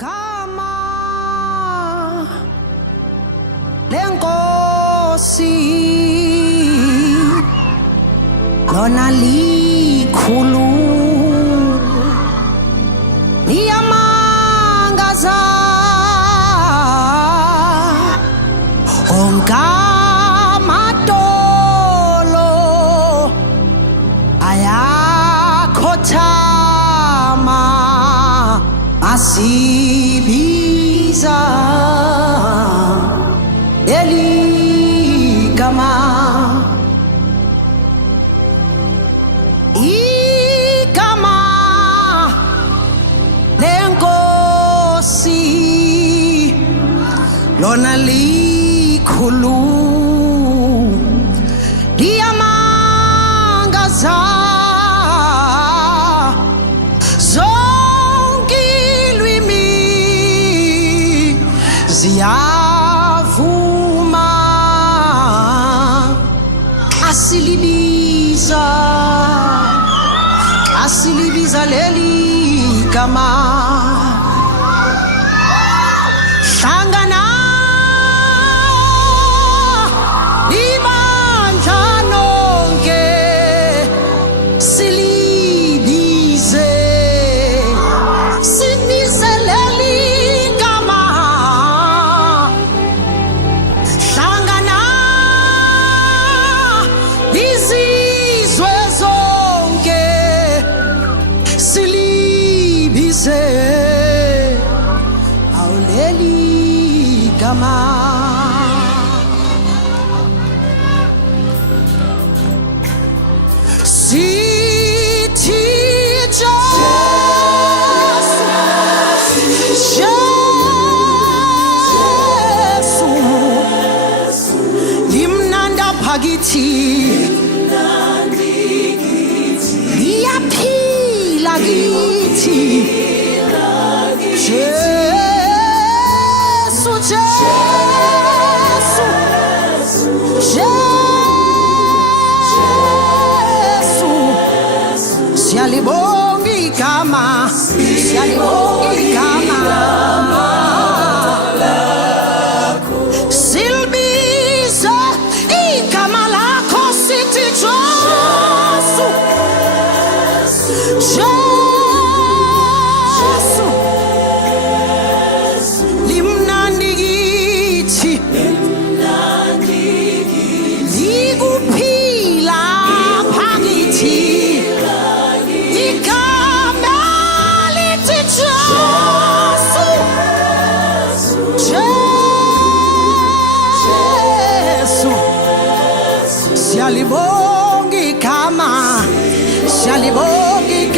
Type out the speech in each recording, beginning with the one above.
Igama lenkosi lona likhulu liyamangaza onkamadolo ayakhothama asibiza eligama igama lenkosi lona likhulu liyamangaza ziyavuma asilibiza leli gama hlangana ibandla nonke silibize leli gama hlangana izizwe zonke silibize awuleli gama sithi Jesu limnanda bhakithi liyaphila kithi Jesu siyalibonga igama silbiza igama lakho sithi Jesu limnandi kithi likuphila phakithi igama lithi Jesu siyalibonga igama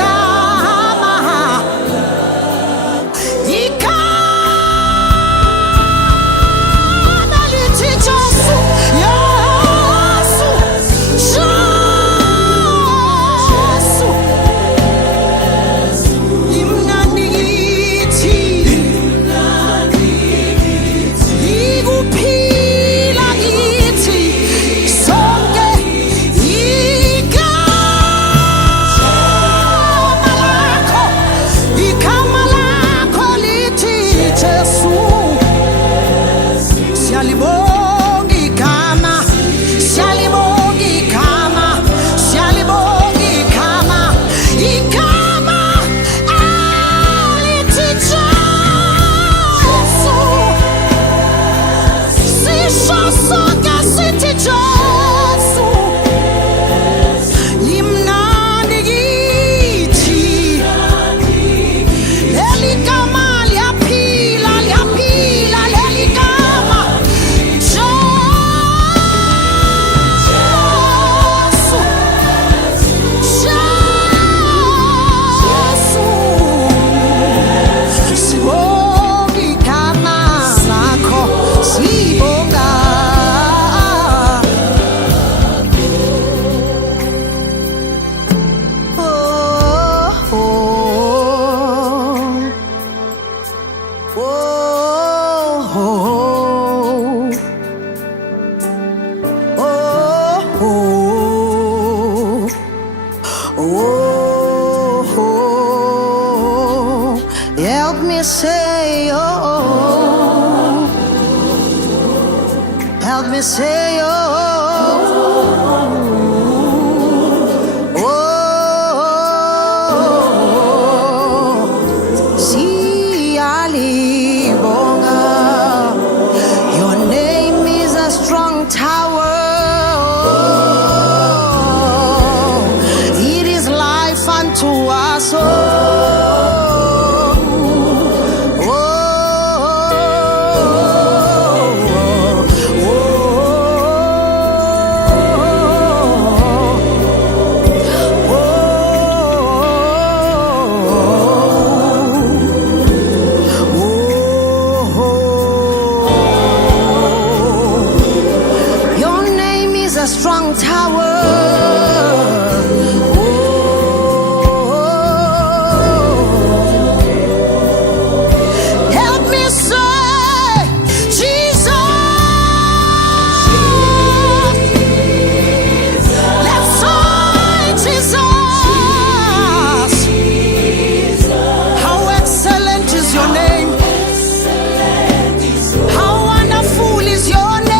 igama lithi Jesu imnandi kithi likuphila kithi sonke igama lakho lithi Jesu siyalibonga igama igama alithi Jesu sisho sonke sithi Jesu limnandi kithi leli gama liyaphila leli gama Jesu sibonga igama lakho sibonga Help me say say oh. Help me say oh. Oh, siyalibonga. Your name is a strong tower. It is life unto us. A strong tower. Help me say, Jesus. Let's say, Jesus. How excellent is your name. How wonderful is your name.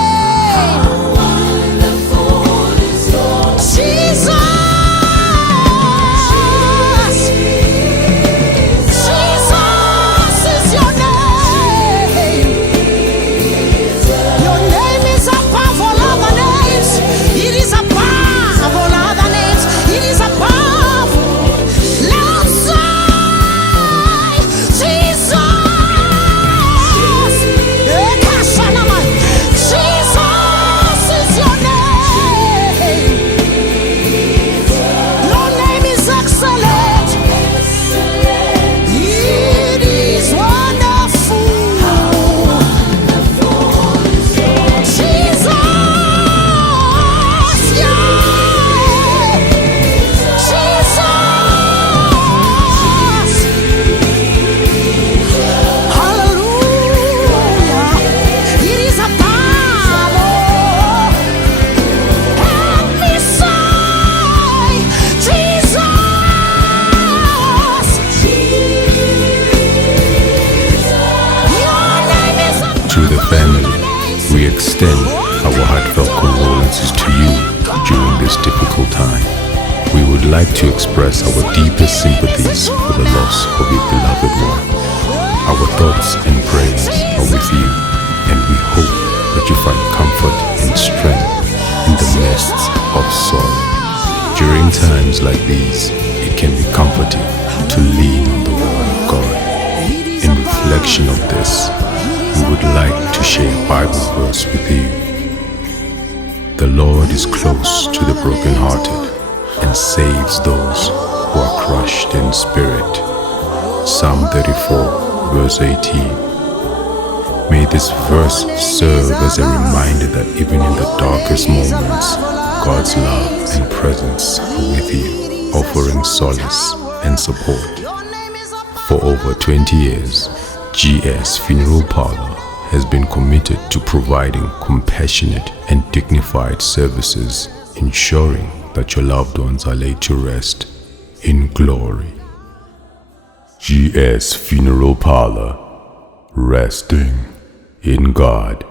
To the family, we extend our heartfelt condolences to you during this difficult time. We would like to express our deepest sympathies for the loss of your beloved one. Our thoughts and prayers are with you, and we hope that you find comfort and strength in the midst of sorrow. During times like these, it can be comforting to lean on the word of God. In reflection of this, we would like to share a Bible verse with you. The Lord is close to the brokenhearted and saves those who are crushed in spirit. Psalm 34, verse 18. May this verse serve as a reminder that even in the darkest moments, God's love and presence are with you, offering solace and support. For over 20 years, GS Funeral Parlor has been committed to providing compassionate and dignified services, ensuring that your loved ones are laid to rest in glory. GS Funeral Parlor, resting in God.